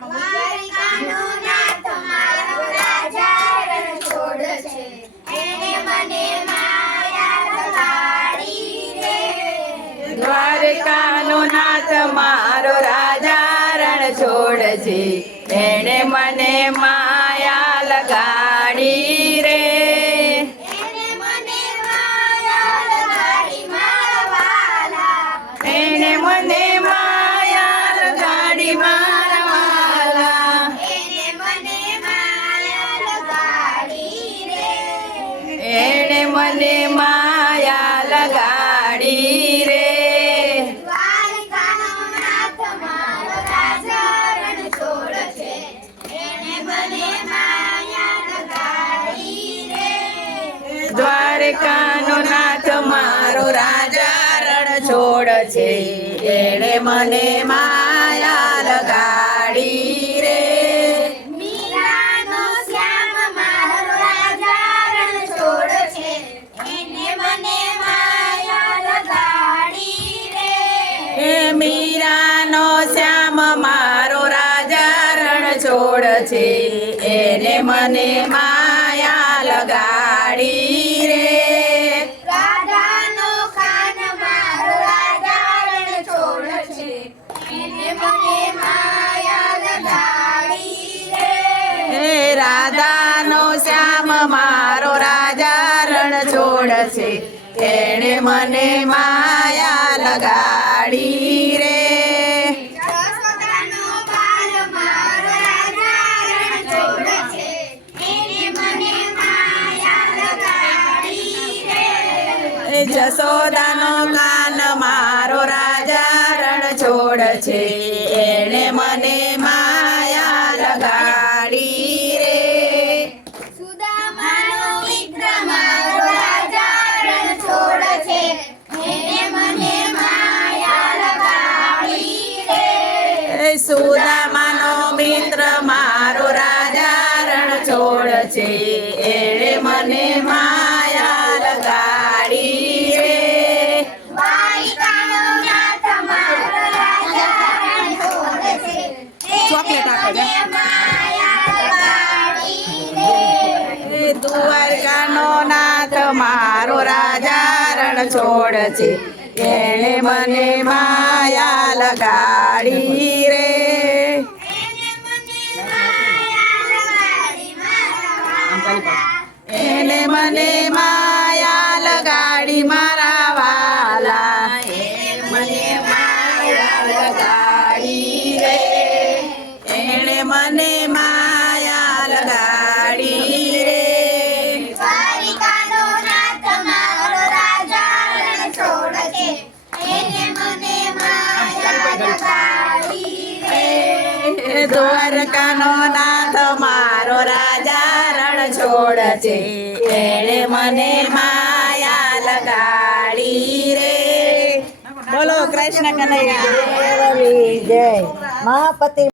દ્વારિકાનો નાથ મારો રાજા રણ છોડ છે, એને મને માયા લગાડી રે. દ્વારકાનો નાથ મારો રાજા રણ છોડ છે, એને મને માયા લગાડી રે. એને મને માયા લગાડી મારા વાલા, એને મને માયા લગાડી મારા વાલા. એને મને માયા લગાડી રે. એને મને માયા લગાડી રે. દ્વારિકાનો નાથ મારો રાજા રણ છોડ છે, એને મને માયા લગાડી રે. દ્વારકાનો નાથ મારો રાજા રણ છોડ છે, એણે મને માયા લગાડી રે. મીરાનો શ્યામ મારો રાજા રણ છોડ છે, એને મને માયા લગાડી રે. એ મીરાનો શ્યામ મારો રાજા રણ છોડ છે, એને મને માયા લગાડી રે. રાધાનો કાન મારો રાજા રણ છોડ છે, એને મને માયા લગાડી રે. હે રાધાનો શ્યામ મારો રાજા રણ છોડ છે, એણે મને માયા લગાડી રે. જશોદાનો બાળ મારો રાજા રણ છોડ છે, એને મને માયા લગાડી રે. જશોદાનો કાન મારો રાજા રણ છોડ છે, એણે મને માયા લગાડી રે. સુદામાનો મિત્ર મારો રાજા રણ છોડ છે, એને મને માયા લગાડી રે. સુદામાનો મિત્ર મારો રાજા રણ છોડ છે, એણે મને માયા લગાડી રે. દ્વારિકાનો નાથ મારો રાજા રણ છોડ છે, ચોકલેટ આપો એને માયા લગાડી રે. દ્વારકાનો નાથ મારો રાજા રણ છોડ છે, એણે મને માયા લગાડી રે. એને મને માયા લગાડી મારા વાલા, એને મને માયા લગાડી મારા વાલા. એને મને માયા લગાડી રે. એને મને માયા લગાડી રે. દ્વારિકાનો નાથ મારો રાજા રણ છોડ છે, એને મને માયા લગાડી રે. દ્વારકાનો નાથ મારો રાજા રણ છોડ છે, એણે મને માયા લગાડી રે. બોલો કૃષ્ણ કનૈયા દેવની જય. મહાપતિ